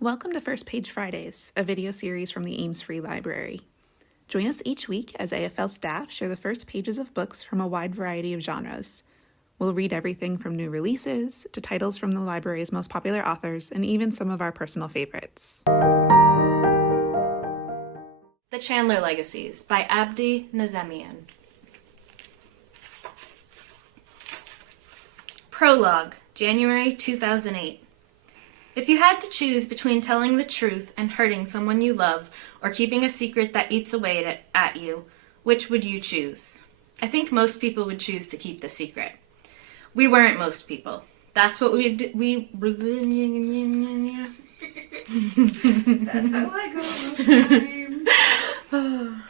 Welcome to First Page Fridays, a video series from the Ames Free Library. Join us each week as AFL staff share the first pages of books from a wide variety of genres. We'll read everything from new releases to titles from the library's most popular authors and even some of our personal favorites. The Chandler Legacies by Abdi Nazemian. Prologue, January 2008. If you had to choose between telling the truth and hurting someone you love or keeping a secret that eats away at you, which would you choose? I think most people would choose to keep the secret. We weren't most people. That's what we did. That's how I go most time.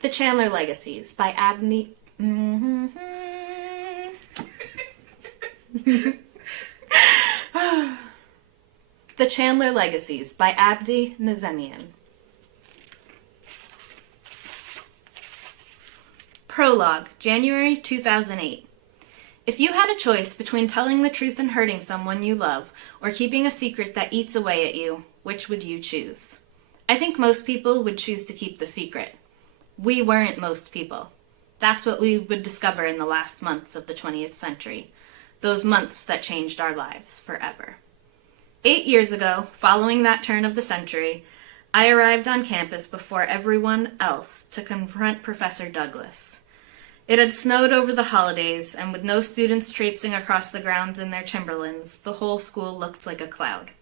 The Chandler Legacies by Abdi... The Chandler Legacies by Abdi Nazemian. Prologue, January 2008. If you had a choice between telling the truth and hurting someone you love, or keeping a secret that eats away at you, which would you choose? I think most people would choose to keep the secret. We weren't most people. That's what we would discover in the last months of the 20th century. Those months that changed our lives forever. 8 years ago, following that turn of the century, I arrived on campus before everyone else to confront Professor Douglas. It had snowed over the holidays, and with no students traipsing across the grounds in their Timberlands, the whole school looked like a cloud.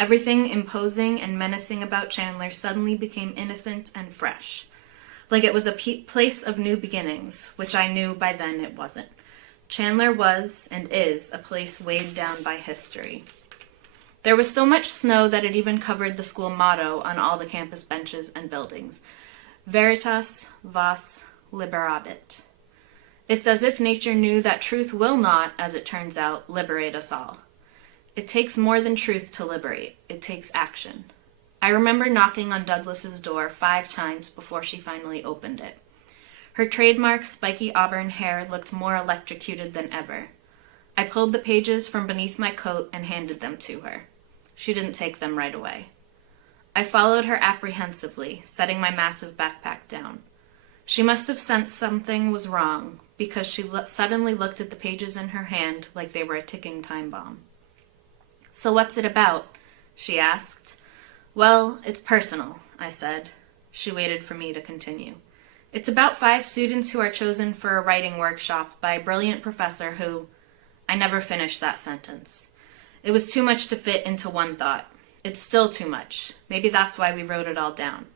Everything imposing and menacing about Chandler suddenly became innocent and fresh, like it was a place of new beginnings, which I knew by then it wasn't. Chandler was and is a place weighed down by history. There was so much snow that it even covered the school motto on all the campus benches and buildings. Veritas vos liberabit. It's as if nature knew that truth will not, as it turns out, liberate us all. It takes more than truth to liberate. It takes action. I remember knocking on Douglas's door 5 times before she finally opened it. Her trademark spiky auburn hair looked more electrocuted than ever. I pulled the pages from beneath my coat and handed them to her. She didn't take them right away. I followed her apprehensively, setting my massive backpack down. She must have sensed something was wrong, because she suddenly looked at the pages in her hand like they were a ticking time bomb. "So what's it about?" she asked. "Well, it's personal," I said. She waited for me to continue. "It's about 5 students who are chosen for a writing workshop by a brilliant professor who..." I never finished that sentence. It was too much to fit into one thought. It's still too much. Maybe that's why we wrote it all down.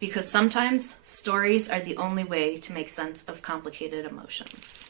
Because sometimes stories are the only way to make sense of complicated emotions.